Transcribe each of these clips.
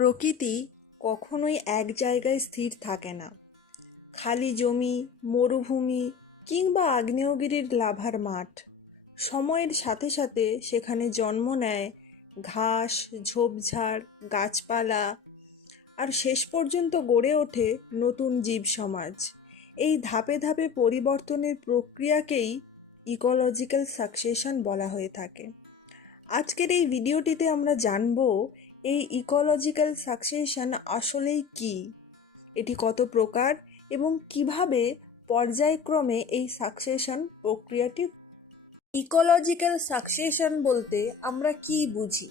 প্রকৃতি কখনোই এক জায়গায় স্থির থাকে না। খালি জমি, মরুভূমি কিংবা আগ্নেয়গিরির লাভার মাঠ। সময়ের সাথে সাথে সেখানে জন্ম নেয় ঘাস, ঝোপঝাড়, গাছপালা আর শেষ পর্যন্ত গড়ে ওঠে নতুন জীব সমাজ। এই ধাপে ধাপে পরিবর্তনের প্রক্রিয়াকেই ইকোলজিক্যাল সাকসেশন বলা হয়ে থাকে। আজকের এই ভিডিওটিতে আমরা জানব এই ইকোলজিক্যাল সাকসেশন আসলেই কি? এটি কত প্রকার এবং কীভাবে পর্যায়ক্রমে এই সাকসেশন প্রক্রিয়াটি ইকোলজিক্যাল সাকসেশন বলতে আমরা কি বুঝি?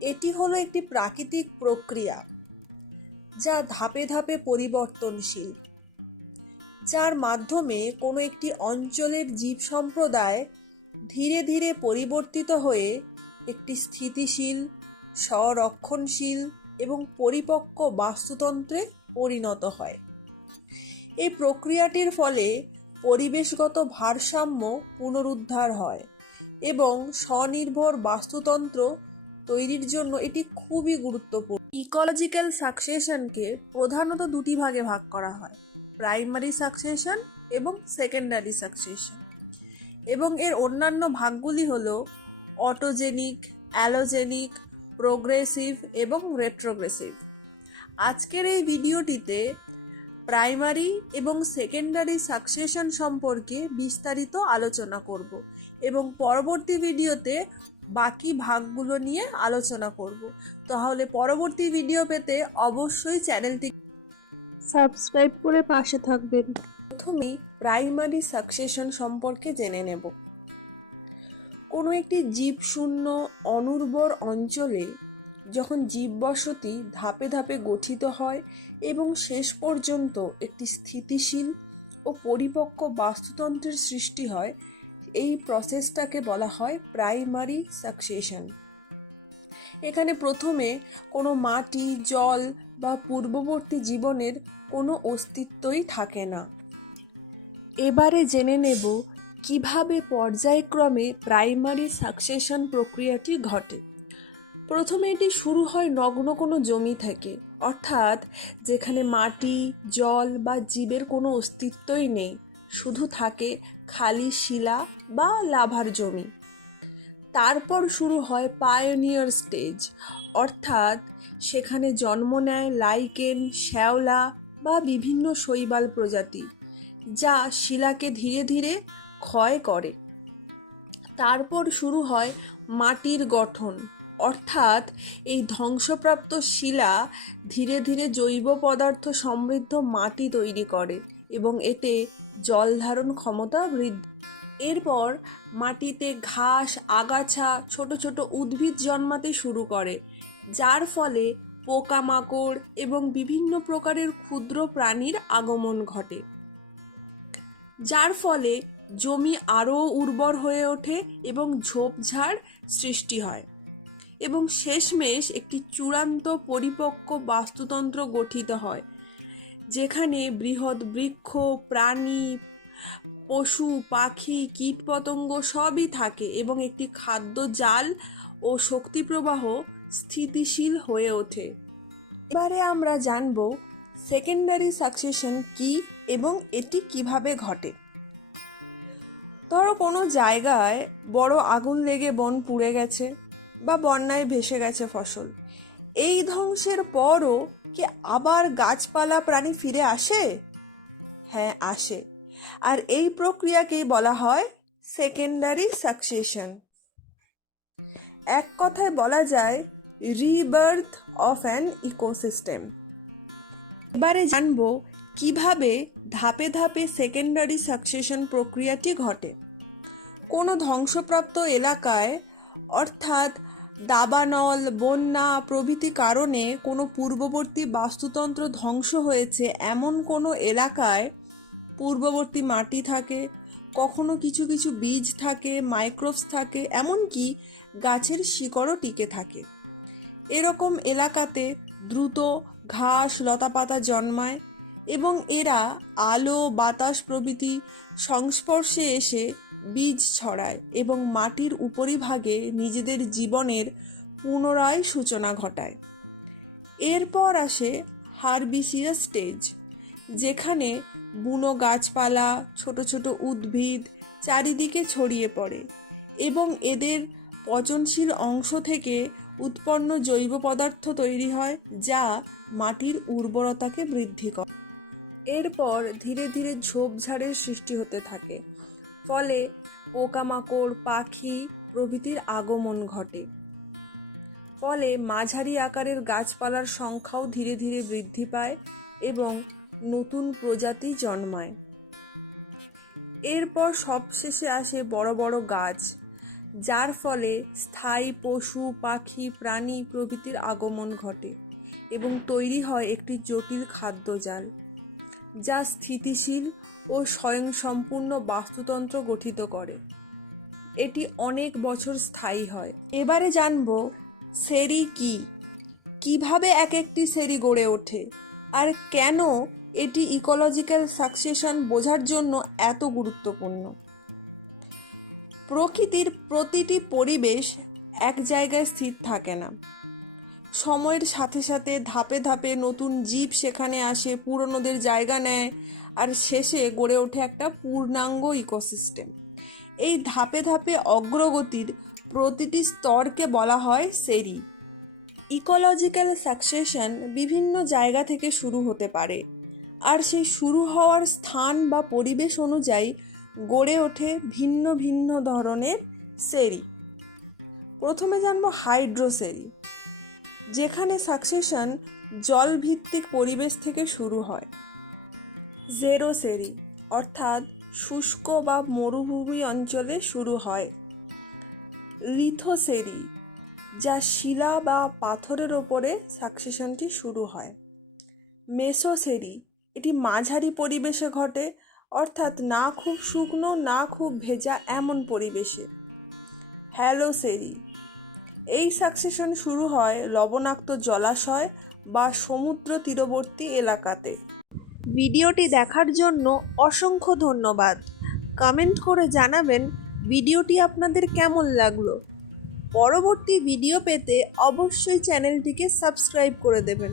এটি হলো একটি প্রাকৃতিক প্রক্রিয়া যা ধাপে ধাপে পরিবর্তনশীল, যার মাধ্যমে কোনো একটি অঞ্চলের জীব সম্প্রদায় ধীরে ধীরে পরিবর্তিত হয়ে একটি স্থিতিশীল স্বরক্ষণশীল এবং পরিপক্ক বাস্তুতন্ত্রে পরিণত হয়। এই প্রক্রিয়াটির ফলে পরিবেশগত ভারসাম্য পুনরুদ্ধার হয় এবং স্বনির্ভর বাস্তুতন্ত্র তৈরির জন্য এটি খুবই গুরুত্বপূর্ণ। ইকোলজিক্যাল সাকসেশনকে প্রধানত দুটি ভাগে ভাগ করা হয়, প্রাইমারি সাকসেশন এবং সেকেন্ডারি সাকসেশন। এবং এর অন্যান্য ভাগগুলি হল অটোজেনিক, অ্যালোজেনিক প্রোগ্রেসিভ এবং রেট্রোগ্রেসিভ আজকের এই ভিডিওটিতে প্রাইমারি এবং সেকেন্ডারি সাকসেশন সম্পর্কে বিস্তারিত আলোচনা করব এবং পরবর্তী ভিডিওতে বাকি ভাগগুলো নিয়ে আলোচনা করব। তাহলে পরবর্তী ভিডিও পেতে অবশ্যই চ্যানেলটি সাবস্ক্রাইব করে পাশে থাকবেন। প্রথমেই প্রাইমারি সাকসেশন সম্পর্কে জেনে নেব। কোনো একটি জীবশূন্য অনুর্বর অঞ্চলে যখন জীববসতি ধাপে ধাপে গঠিত হয় এবং শেষ পর্যন্ত একটি স্থিতিশীল ও পরিপক্ক বাস্তুতন্ত্রের সৃষ্টি হয়, এই প্রসেসটাকে বলা হয় প্রাইমারি সাকসেশন এখানে প্রথমে কোনো মাটি, জল বা পূর্ববর্তী জীবনের কোনো অস্তিত্বই থাকে না। এবারে জেনে নেব কীভাবে পর্যায়ক্রমে প্রাইমারি সাকসেশন প্রক্রিয়াটি ঘটে? প্রথমে এটি শুরু হয় নগ্ন কোনো জমি থেকে, অর্থাৎ যেখানে মাটি, জল বা জীবের কোনো অস্তিত্বই নেই, শুধু থাকে খালি শিলা বা লাভার জমি। তারপর শুরু হয় পায়োনিয়ার স্টেজ অর্থাৎ সেখানে জন্ম নেয় লাইকেন শ্যাওলা বা বিভিন্ন শৈবাল প্রজাতি, যা শিলাকে ধীরে ধীরে ক্ষয় করে। তারপর শুরু হয় মাটির গঠন। অর্থাৎ এই ধ্বংসপ্রাপ্ত শিলা ধীরে ধীরে জৈব পদার্থ সমৃদ্ধ মাটি তৈরি করে এবং এতে জল ধারণ ক্ষমতা বৃদ্ধি। এরপর মাটিতে ঘাস, আগাছা, ছোট ছোট উদ্ভিদ জন্মাতে শুরু করে, যার ফলে পোকামাকড় এবং বিভিন্ন প্রকারের ক্ষুদ্র প্রাণীর আগমন ঘটে। যার ফলে জমি আরও উর্বর হয়ে ওঠে এবং ঝোপঝাড় সৃষ্টি হয়। এবং শেষমেশ একটি চূড়ান্ত পরিপক্ক বাস্তুতন্ত্র গঠিত হয়, যেখানে বৃহৎ বৃক্ষ, প্রাণী, পশু, পাখি, কীটপতঙ্গ সবই থাকে এবং একটি খাদ্য জাল ও শক্তি প্রবাহ স্থিতিশীল হয়ে ওঠে। এবারে আমরা জানব সেকেন্ডারি সাকসেশন কি এবং এটি কীভাবে ঘটে। ধরো কোনো জায়গায় বড় আগুন লেগে বন পুড়ে গেছে বা বন্যায় ভেসে গেছে ফসল। এই ধ্বংসের পরও কি আবার গাছপালা প্রাণী ফিরে আসে? হ্যাঁ আসে। আর এই প্রক্রিয়াকেই বলা হয় সেকেন্ডারি সাকসেশন এক কথায় বলা যায় রিবার্থ অফ অ্যান ইকোসিস্টেম এবারে জানব কীভাবে ধাপে ধাপে সেকেন্ডারি সাকসেশন প্রক্রিয়াটি ঘটে। কোনো ধ্বংসপ্রাপ্ত এলাকায়, অর্থাৎ দাবানল, বন্যা প্রভৃতি কারণে কোনো পূর্ববর্তী বাস্তুতন্ত্র ধ্বংস হয়েছে এমন কোনো এলাকায় পূর্ববর্তী মাটি থাকে, কখনো কিছু কিছু বীজ থাকে মাইক্রোবস থাকে, এমনকি গাছের শিকড়ও টিকে থাকে। এরকম এলাকাতে দ্রুত ঘাস, লতাপাতা জন্মায় এবং এরা আলো, বাতাস প্রভৃতি সংস্পর্শে এসে বীজ ছড়ায় এবং মাটির উপরিভাগে নিজেদের জীবনের পুনরায় সূচনা ঘটায়। এরপর আসে হারবিসিয়াস স্টেজ, যেখানে বুনো গাছপালা, ছোট ছোট উদ্ভিদ চারিদিকে ছড়িয়ে পড়ে এবং এদের পচনশীল অংশ থেকে উৎপন্ন জৈব পদার্থ তৈরি হয়, যা মাটির উর্বরতাকে বৃদ্ধি করে। এরপর ধীরে ধীরে ঝোপঝাড়ের সৃষ্টি হতে থাকে। ফলে পোকামাকড়, পাখি প্রভৃতির আগমন ঘটে। ফলে মাঝারি আকারের গাছপালার সংখ্যাও ধীরে ধীরে বৃদ্ধি পায় এবং নতুন প্রজাতি জন্মায়। এরপর সবশেষে আসে বড় বড় গাছ, যার ফলে স্থায়ী পশু, পাখি, প্রাণী প্রভৃতির আগমন ঘটে এবং তৈরি হয় একটি জটিল খাদ্যজাল যা স্থিতিশীল ও স্বয়ংসম্পূর্ণ বাস্তুতন্ত্র গঠিত করে। এটি অনেক বছর স্থায়ী হয়। এবারে জানব সেরি কি? কীভাবে এক একটি সেরি গড়ে ওঠে? আর কেন এটি ইকোলজিক্যাল সাকসেশন বোঝার জন্য এত গুরুত্বপূর্ণ? প্রকৃতির প্রতিটি পরিবেশ এক জায়গায় স্থির থাকে না। সময়ের সাথে সাথে ধাপে ধাপে নতুন জীব সেখানে আসে, পুরনোদের জায়গা নেয় আর শেষে গড়ে ওঠে একটা পূর্ণাঙ্গ ইকোসিস্টেম এই ধাপে ধাপে অগ্রগতির প্রতিটি স্তরকে বলা হয় সেরি। ইকোলজিক্যাল সাকসেশন বিভিন্ন জায়গা থেকে শুরু হতে পারে। আর সেই শুরু হওয়ার স্থান বা পরিবেশ অনুযায়ী গড়ে ওঠে ভিন্ন ভিন্ন ধরনের সেরি। প্রথমে জানব হাইড্রোসেরি, যেখানে সাকসেশন জলভিত্তিক পরিবেশ থেকে শুরু হয়। জেরো সেরি, অর্থাৎ শুষ্ক বা মরুভূমি অঞ্চলে শুরু হয়। লিথোসেরি, যা শিলা বা পাথরের ওপরে সাকসেশনটি শুরু হয়। মেসোসেরি, এটি মাঝারি পরিবেশে ঘটে, অর্থাৎ না খুব শুকনো, না খুব ভেজা এমন পরিবেশে। হ্যালোসেরি, এই সাকসেশন শুরু হয় লবণাক্ত জলাশয় বা সমুদ্র তীরবর্তী এলাকাতে। ভিডিওটি দেখার জন্য অসংখ্য ধন্যবাদ। কমেন্ট করে জানাবেন ভিডিওটি আপনাদের কেমন লাগল। পরবর্তী ভিডিও পেতে অবশ্যই চ্যানেলটিকে সাবস্ক্রাইব করে দেবেন।